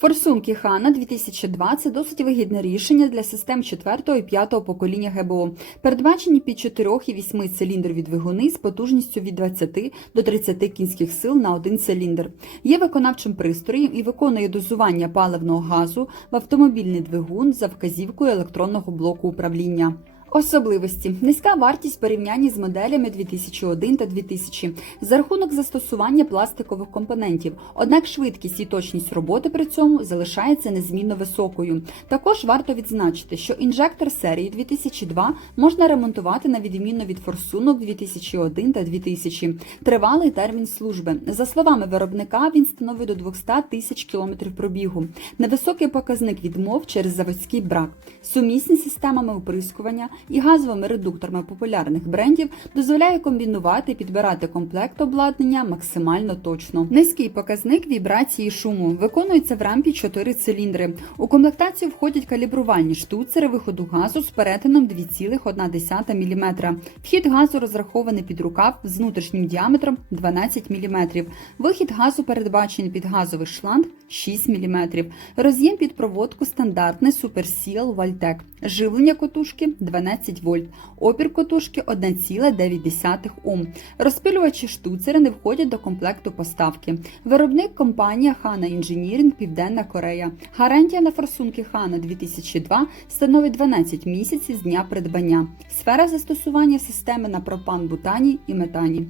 Форсунки Хана 2002 – це досить вигідне рішення для систем 4 і 5 покоління ГБО. Передбачені під 4 і 8 циліндрові двигуни з потужністю від 20 до 30 кінських сил на один циліндр. Є виконавчим пристроєм і виконує дозування паливного газу в автомобільний двигун за вказівкою електронного блоку управління. Особливості низька вартість в порівнянні з моделями 2001 та 2000 за рахунок застосування пластикових компонентів. Однак швидкість і точність роботи при цьому залишається незмінно високою. Також варто відзначити, що інжектор серії 2002 можна ремонтувати на відміну від форсунок 2001 та 2000. Тривалий термін служби. За словами виробника, він становить до 200 тисяч кілометрів пробігу. Невисокий показник відмов через заводський брак. Сумісні системами оприскування і газовими редукторами популярних брендів дозволяє комбінувати і підбирати комплект обладнання максимально точно. Низький показник вібрації шуму виконується в рампі 4 циліндри. У комплектацію входять калібрувальні штуцери виходу газу з перетином 2,1 мм. Вхід газу розрахований під рукав з внутрішнім діаметром 12 мм. Вихід газу передбачений під газовий шланг 6 мм. Роз'єм під проводку стандартний Superseal Valtec. Живлення котушки 12 вольт. Опір котушки 1,9 Ом. Розпилювачі штуцери не входять до комплекту поставки. Виробник компанія Хана Інженірінг Південна Корея. Гарантія на форсунки Хана 2002 становить 12 місяців з дня придбання. Сфера застосування системи на пропан-бутані і метані.